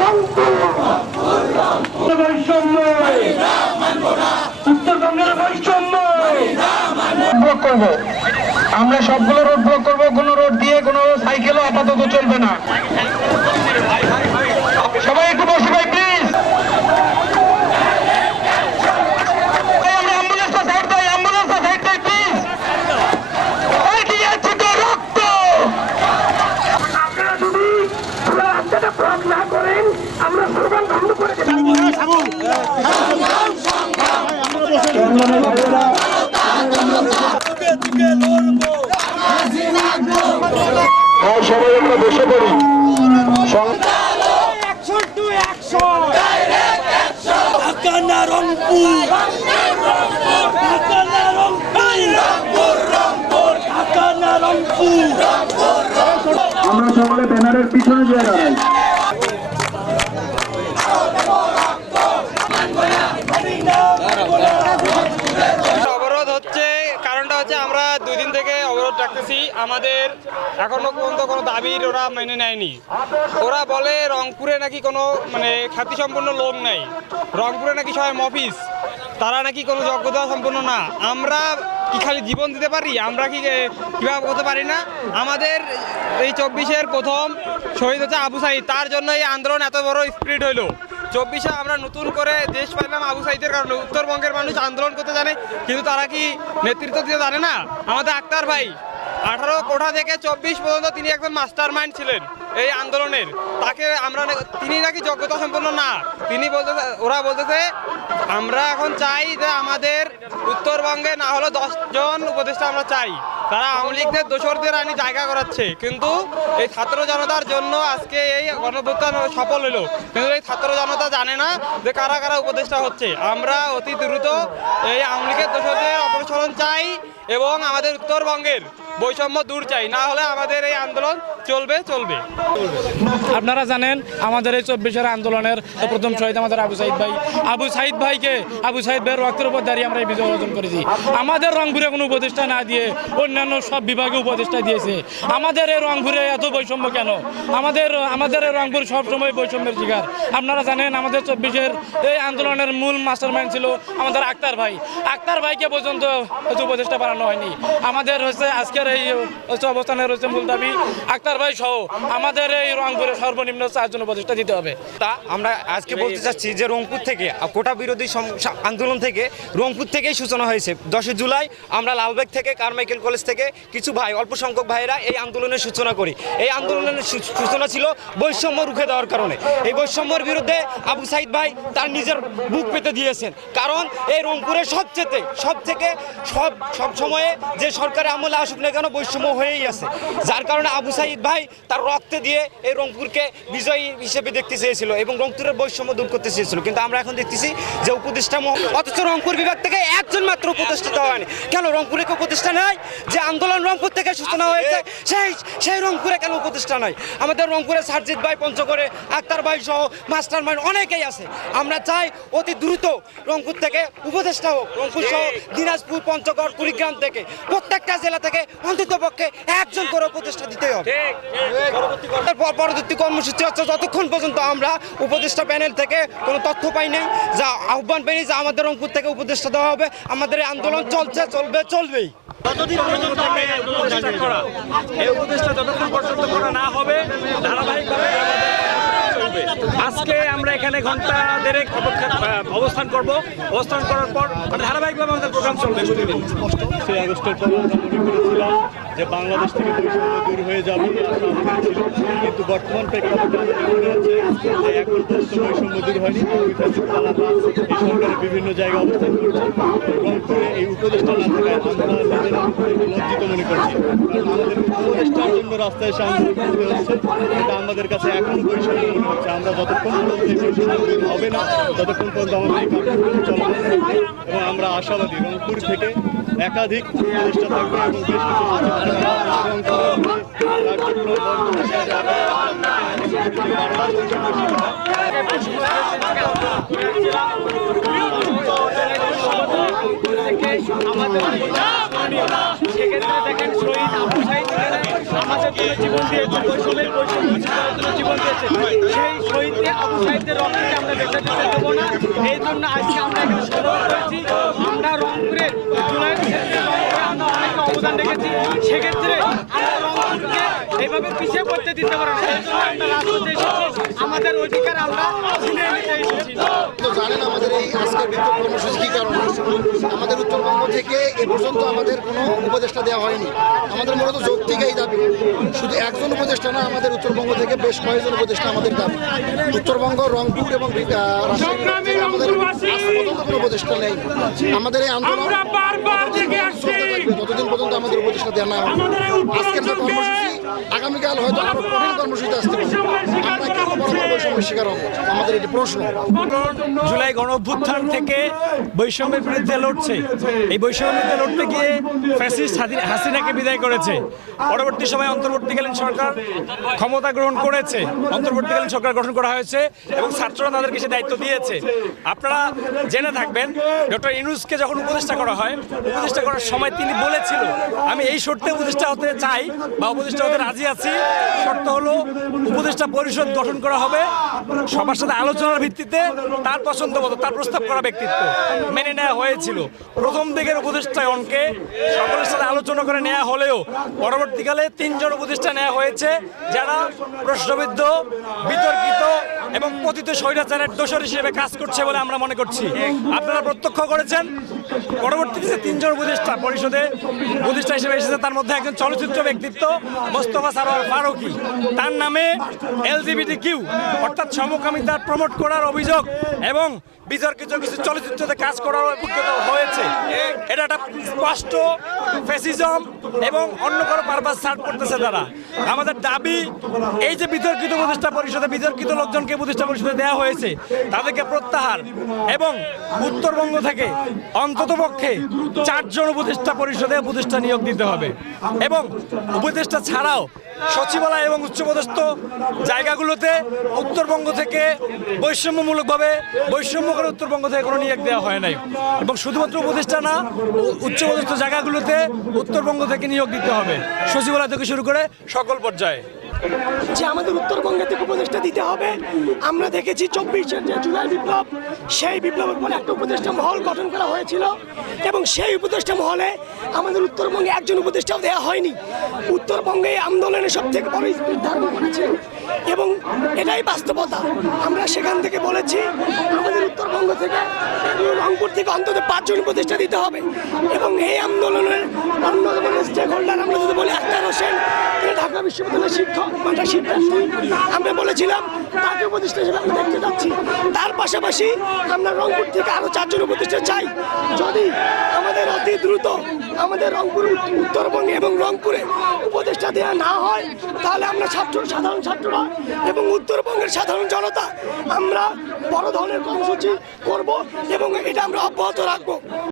রংপুর। বৈষম্য উত্তরবঙ্গের বৈষম্য করব। আমরা সবগুলো রোড ব্লক করব কোনো রোড দিয়ে কোনো সাইকেলও আপাতত চলবে না। সবাই একটু বসে ভাই প্লিজ আমরা অ্যাম্বুলেন্সটা সাইড দেয় অ্যাম্বুলেন্সটা সাইড দেয় প্লিজ আর কি আছে তো রক্ত আপনারা যদি খোলা রাস্তাটা ব্লক না করেন আমরা স্লোগান বন্ধ করে দেব হ্যাঁ সবাই আমরা বসে পড়ি। আমরা সকলে ব্যানারের পিছনে যেয়ে দাঁড়াই অবরোধ হচ্ছে কারণটা হচ্ছে আমরা দুই দিন থেকে অবরোধ রাখতেছি আমাদের এখনও পর্যন্ত কোনো দাবির ওরা মেনে নেয়নি। ওরা বলে রংপুরে নাকি কোনো মানে খ্যাতিসম্পন্ন লোক নাই। রংপুরে নাকি সবাই মফিস তারা নাকি কোনো যোগ্যতা সম্পন্ন না। আমরা কি খালি জীবন দিতে পারি? আমরা কি কীভাবে হতে পারি না? আমাদের এই চব্বিশের প্রথম শহীদ হচ্ছে আবু সাইদ। তার জন্য এই আন্দোলন এত বড় স্পিরিট হইল। চব্বিশে আমরা নতুন করে দেশ পাইলাম আবু সাইদের কারণে। উত্তরবঙ্গের মানুষ আন্দোলন করতে জানে, কিন্তু তারা কি নেতৃত্ব দিতে জানে না? আমাদের আক্তার ভাই আঠারো কোঠা থেকে চব্বিশ পর্যন্ত তিনি একজন মাস্টার মাইন্ড ছিলেন এই আন্দোলনের। তাকে আমরা তিনি নাকি যোগ্যতা সম্পন্ন না। তিনি বলতে ওরা বলতেছে, আমরা এখন চাই যে আমাদের উত্তরবঙ্গে না হলে জন উপদেষ্টা আমরা চাই। তারা আওয়ামী লীগদের দোসরদের আনি জায়গা করাচ্ছে। কিন্তু এই ছাত্র জনতার জন্য আজকে এই গণভ্যুত্থান সফল হলো। কিন্তু এই ছাত্র জনতা জানে না যে কারা কারা উপদেষ্টা হচ্ছে। আমরা অতি দ্রুত এই আওয়ামী লীগের দোসরদের অপসারণ চাই এবং আমাদের উত্তরবঙ্গের বৈষম্য দূর চাই, না হলে আমাদের এই আন্দোলন চলবে চলবে। আপনারা জানেন, আমাদের এই চব্বিশের আন্দোলনের প্রথম শহীদ আমাদের আবু সাইদ ভাই। আবু সাইদ ভাইকে আবু সাইদ ভাইয়ের রক্তের উপর দাঁড়িয়ে আমরা এই বিজয় অর্জন করেছি। আমাদের রংপুরে কোনো উপদেষ্টা না দিয়ে অন্যান্য সব বিভাগে উপদেষ্টা দিয়েছে। আমাদের এই রংপুরে এত বৈষম্য কেন? আমাদের আমাদের এই রংপুর সবসময় বৈষম্যের শিকার। আপনারা জানেন, আমাদের চব্বিশের এই আন্দোলনের মূল মাস্টার ছিল আমাদের আক্তার ভাই। আক্তার ভাইকে পর্যন্ত উপদেষ্টা বাড়ানো হয়নি। আমাদের হচ্ছে আজকের এই হচ্ছে অবস্থানের হচ্ছে মূল দাবি আক্তার ভাই সহ আমাদের এই সর্বনিম্ন দিতে হবে। তা আমরা আজকে বলতে চাচ্ছি যে রংপুর থেকে কোটা বিরোধী আন্দোলন থেকে রংপুর থেকেই সূচনা হয়েছে। দশই জুলাই আমরা থেকে কারমাইকেল কলেজ থেকে কিছু ভাই, অল্প সংখ্যক ভাইয়েরা এই আন্দোলনের সূচনা করি। এই আন্দোলনের সূচনা ছিল বৈষম্য রুখে দেওয়ার কারণে। এই বৈষম্যের বিরুদ্ধে আবু সাইদ ভাই তার নিজের বুক পেতে দিয়েছেন। কারণ এই রংপুরে সবচেয়ে সব থেকে সব সব সময়ে যে সরকারের আমলে আসুক না কেন বৈষম্য হয়েই আছে? যার কারণে আবু সাইদ ভাই তার রক্তে দিয়ে এই রংপুরকে বিজয়ী হিসেবে দেখতে চেয়েছিল এবং রংপুরের বৈষম্য দূর করতে চেয়েছিল। কিন্তু আমরা এখন দেখতেছি যে উপদেষ্টা অথচ রংপুর বিভাগ থেকে একজন মাত্র উপদেষ্টা দেওয়া হয়নি। কেন রংপুরে কেউ উপদেষ্টা নাই? যে আন্দোলন রংপুর থেকে সূচনা হয়েছে সেই সেই রংপুরে কেন উপদেষ্টা নাই? আমাদের রংপুরে সারজিৎ ভাই পঞ্চগড়ে আক্তার ভাই সহ মাস্টার মাইন্ড অনেকেই আছে। আমরা চাই অতি দ্রুত রংপুর থেকে উপদেষ্টা হোক। রংপুর সহ দিনাজপুর পঞ্চগড় কুড়িগ্রাম থেকে প্রত্যেকটা জেলা থেকে অন্তত পক্ষে একজন করে উপদেষ্টা দিতে হবে। পর- পরবর্তী কর্মসূচি হচ্ছে যতক্ষণ পর্যন্ত আমরা উপদেষ্টা প্যানেল থেকে কোনো তথ্য পাই নাই যা আহ্বান পাইনি যে আমাদের রংপুর থেকে উপদেষ্টা দেওয়া হবে আমাদের আন্দোলন চলছে চলবে চলবেই। যতদিন পর্যন্ত এই উপদেষ্টা করা এই উপদেষ্টা যতক্ষণ পর্যন্ত করা না হবে আজকে আমরা এখানে ঘণ্টা দেড়েক অবস্থান করব। অবস্থান করার পর ধারাবাহিকভাবে আমাদের প্রোগ্রাম চলবে। পাঁচই আগস্টের পর মনে করেছিলাম যে বাংলাদেশ থেকে বৈষম্য দূর হয়ে যাবে। কিন্তু বর্তমান প্রেক্ষাপটে বিভিন্ন জায়গায় অবস্থান করছে রংপুরে এই উপদেষ্টা না থাকায় আমরা নিজেরা লজ্জিত মনে করছি। কারণ আমাদের জন্য রাস্তায় এসে আন্দোলন করতে হচ্ছে। এটা আমাদের কাছে এখনও বৈষম্য মনে হচ্ছে। আমরা যতক্ষণ পর্যন্ত এই হবে না, ততক্ষণ পর্যন্ত আমাদের এবং আমরা আশাবাদী রংপুর থেকে একাধিক উপদেষ্টা থাকবে এবং বেশ কিছু সেক্ষেত্রে আমাদের দিয়েছে সেই শহীদকে আমরা দেখতে যেতে দেবো না এই জন্য আজকে আমরা এখানে সংগ্রহ করেছি আমরা রংপুরে জুলাই আমরা অনেকটা অবদান রেখেছি সেক্ষেত্রে আমরা পিছিয়ে পড়তে দিতে পারব না আমরা আমাদের অধিকার আমরা থেকে এ পর্যন্ত আমাদের কোনো উপদেষ্টা দেওয়া হয়নি। আমাদের মূলত যৌক্তিক এই দাবি। শুধু একজন উপদেষ্টা না আমাদের উত্তরবঙ্গ থেকে বেশ কয়েকজন উপদেষ্টা আমাদের দাবি। উত্তরবঙ্গ রংপুর এবং আমাদের কোনো উপদেষ্টা নেই। আমাদের এই আন্দোলন যতদিন পর্যন্ত আমাদের উপদেষ্টা দেওয়া না আজকের যে কর্মসূচি আগামীকাল হয়তো আরও কঠিন কর্মসূচি আসতে জুলাই থেকে বৈষম্যের বিরুদ্ধে লড়ছে। এই বৈষম্যের বিরুদ্ধে লড়তে গিয়ে ফ্যাসিস্ট হাসিনাকে বিদায় করেছে। পরবর্তী অন্তর্বর্তীকালীন সরকার ক্ষমতা গ্রহণ করেছে। অন্তর্বর্তীকালীন সরকার গঠন করা হয়েছে এবং ছাত্ররা তাদেরকে সে দায়িত্ব দিয়েছে। আপনারা জেনে থাকবেন, ডক্টর ইনুসকে যখন উপদেষ্টা করা হয়, উপদেষ্টা করার সময় তিনি বলেছিল, আমি এই শর্তে উপদেষ্টা হতে চাই বা উপদেষ্টা হতে রাজি আছি। শর্ত হলো উপদেষ্টা পরিষদ গঠন করা হবে। সবার সাথে আলোচনার ভিত্তিতে তার পছন্দ মতো, তার প্রস্তাব করা ব্যক্তিত্ব মেনে নেওয়া হয়েছিল। প্রথম দিকের উপদেষ্টাগণকে সকলের সাথে আলোচনা করে নেওয়া হলেও পরবর্তীকালে তিনজন উপদেষ্টা নেওয়া হয়েছে যারা প্রশ্নবিদ্ধ, বিতর্কিত এবং পতিত স্বৈরাচারের দোষর হিসেবে কাজ করছে বলে আমরা মনে করছি। আপনারা প্রত্যক্ষ করেছেন, পরবর্তীতে তিনজন উপদেষ্টা পরিষদে উপদেষ্টা হিসেবে এসেছে, তার মধ্যে একজন চলচ্চিত্র ব্যক্তিত্ব, মোস্তফা সারোয়ার ফারুকি। তার নামে এলজিবিটি কিউ অর্থাৎ সমকামিতার প্রমোট করার অভিযোগ এবং বিতর্কিত কিছু চলচ্চিত্রতে কাজ করার অভিজ্ঞতা হয়েছে। এটা একটা স্পষ্ট ফ্যাসিজম এবং অন্য কোনো পারপাস সার্ভ করতেছে তারা। আমাদের দাবি, এই যে বিতর্কিত উপদেষ্টা পরিষদে বিতর্কিত লোকজনকে উপদেষ্টা পরিষদে দেওয়া হয়েছে, তাদেরকে প্রত্যাহার এবং উত্তরবঙ্গ থেকে অন্তত পক্ষে চারজন উপদেষ্টা পরিষদে উপদেষ্টা নিয়োগ দিতে হবে। এবং উপদেষ্টা ছাড়াও সচিবালয় এবং উচ্চপদস্থ জায়গাগুলোতে উত্তরবঙ্গ থেকে বৈষম্যমূলকভাবে বৈষম্য করে উত্তরবঙ্গ থেকে কোনো নিয়োগ দেওয়া হয় নাই। এবং শুধুমাত্র উপদেষ্টা না উচ্চপদস্থ জায়গাগুলোতে উত্তরবঙ্গ থেকে নিয়োগ দিতে হবে। সচিবালয় থেকে শুরু করে সকল পর্যায়ে। যে আমাদের উত্তরবঙ্গে থেকে উপদেষ্টা দিতে হবে। আমরা দেখেছি চব্বিশের যে জুলাই বিপ্লব, সেই বিপ্লবের পরে একটা উপদেষ্টা মহল গঠন করা হয়েছিল এবং সেই উপদেষ্টা মহলে আমাদের উত্তরবঙ্গে একজন উপদেষ্টাও দেওয়া হয়নি। উত্তরবঙ্গে এই আন্দোলনের সব থেকে বড় স্পিড ধারণ করেছিল এবং এটাই বাস্তবতা। আমরা সেখান থেকে বলেছি, আমাদের উত্তরবঙ্গ থেকে রংপুর থেকে অন্তত পাঁচজন উপদেষ্টা দিতে হবে এবং এই আন্দোলনের অন্যতম স্টেক হোল্ডার আমরা যদি বলি, আক্তার হোসেন। ঢাকা বিশ্ববিদ্যালয়ের শিক্ষক মানে শিক্ষার্থী আমরা বলেছিলাম, তাকে উপদেষ্টা হিসেবে আমরা দেখতে যাচ্ছি। তার পাশাপাশি আমরা রংপুর থেকে আরও চারজন উপদেষ্টা চাই। যদি আমাদের অতি দ্রুত আমাদের রংপুর, উত্তরবঙ্গে এবং রংপুরে উপদেষ্টা দেওয়া না হয়, তাহলে আমরা ছাত্র, সাধারণ ছাত্ররা এবং উত্তরবঙ্গের সাধারণ জনতা আমরা বড় ধরনের কর্মসূচি করব এবং এটা আমরা অব্যাহত রাখব।